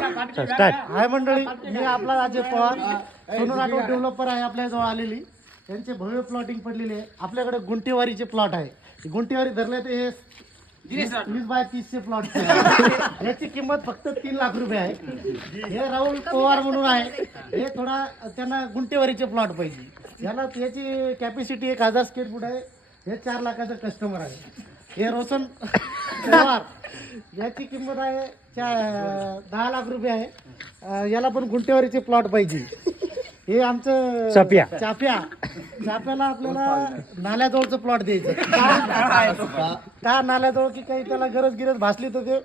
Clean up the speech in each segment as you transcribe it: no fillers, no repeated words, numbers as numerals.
हाय मंडळी, मी आपला अजय पवार, सोनू राठोड डेव्हलपर आहे आपल्या जवळ आलेली. त्यांचे भव्य प्लॉटिंग पडलेली आहे. आपल्याकडे गुंटेवारीचे प्लॉट आहे. गुंटेवारी धरले तर हे 20/30चे प्लॉट याची किंमत फक्त 3 लाख रुपये आहे. हे राहुल पवार म्हणून आहे. हे थोडा त्यांना गुंटेवारीचे प्लॉट पाहिजे. याला याची कॅपॅसिटी 1000 स्क्वेअर फूट आहे. हे 4 लाखाचं कस्टमर आहे. हे रोशन पवार, याची किंमत आहे 10 लाख रुपये आहे. याला पण गुंटेवारीचे प्लॉट पाहिजे. हे आमचं चाफ्याला आपल्याला नाल्याजवळचं प्लॉट द्यायचं. का नाल्याजवळ की काही त्याला गरज भासली तर ते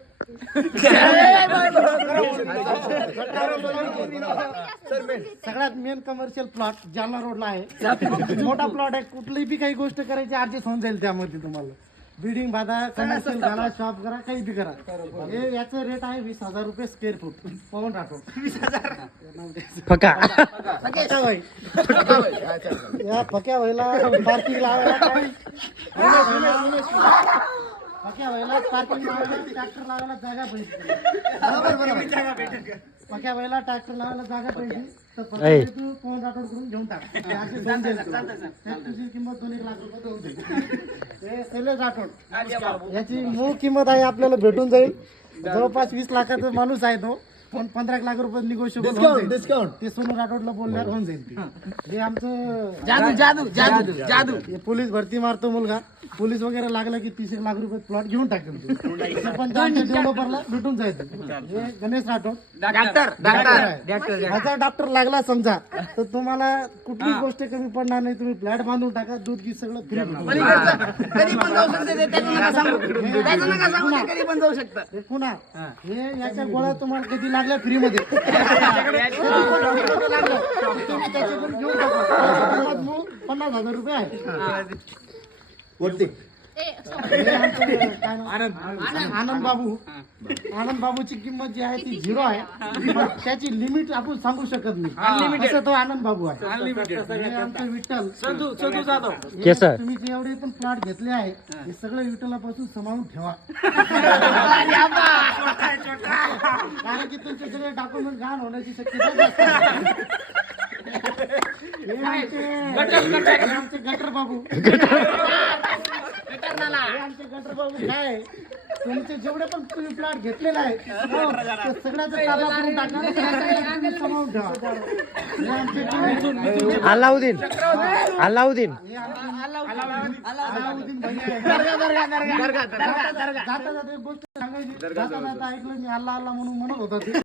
सगळ्यात मेन कमर्शियल प्लॉट जालना रोडला आहे. मोठा प्लॉट आहे. कुठलीही बी काही गोष्ट करायची ऍडजस्ट होऊन जाईल त्यामध्ये. तुम्हाला बिल्डिंग बांधा, कमर्शियल घाला, शॉप करा, काही बी करा. हे याचं रेट आहे 20,000 रुपये स्क्वेअर फूट. पवन राठोड 20,000 फक्या भाई. या फक्या व्हायला पार्किंग लावायला काय फक्या व्हायला पार्किंग लावायला ट्रॅक्टर लावायला जागा पाहिजे. फक्या व्हायला ट्रॅक्टर लावायला जागा पाहिजे. तर तू पवन राठोड करून घेऊन टाक. तुझी किंमत 2-1 लाख रुपये देऊन दे. शैलेश राठोड याची मूळ किंमत आहे आपल्याला भेटून जाईल. जवळपास 20 लाखाचा माणूस आहे तो. पण 15 लाख रुपये निगोशिएबल डिस्काउंट ते सोनू राठोडला बोलण्यात होऊन जाईल. हे आमचं जादू पोलीस भरती मारतो मुलगा. पोलीस वगैरे लागला की 30 लाख रुपये प्लॉट घेऊन टाकेल. पण डेव्हलपरला भेटून जायचं. हे गणेश राठोड डॉक्टर लागला समजा तर तुम्हाला कुठली गोष्ट कमी पडणार नाही. तुम्ही फ्लॅट बांधून टाका, दूध घी सगळं फ्री. पुन्हा हे याच्या गोळ्या तुम्हाला कधी लागल्या फ्री मध्ये घेऊन टाका. 50,000 रुपये आहे. आनंद बाबूची किंमत जी आहे ती 0 आहे. पण त्याची लिमिट आपण सांगू शकत नाही. असं तो आनंद बाबू आहे. आमचं विठ्ठल तुम्ही जे एवढे पण प्लॉट घेतले आहे हे सगळे विठ्ठलापासून सांभाळून ठेवा. कारण की तुमचे सगळे डॉक्युमेंट घाण होण्याची शक्यता. आमचे गटर बाबू आमचे गटर बाबू काय तुमचे जेवढे पण तुम्ही प्लॉट घेतलेला आहे सगळ्याचा ताबा करून टाकणार. अलाउद्दीन गोष्ट सांगायची. जाता ऐकलं मी अल्ला म्हणून म्हणत होता.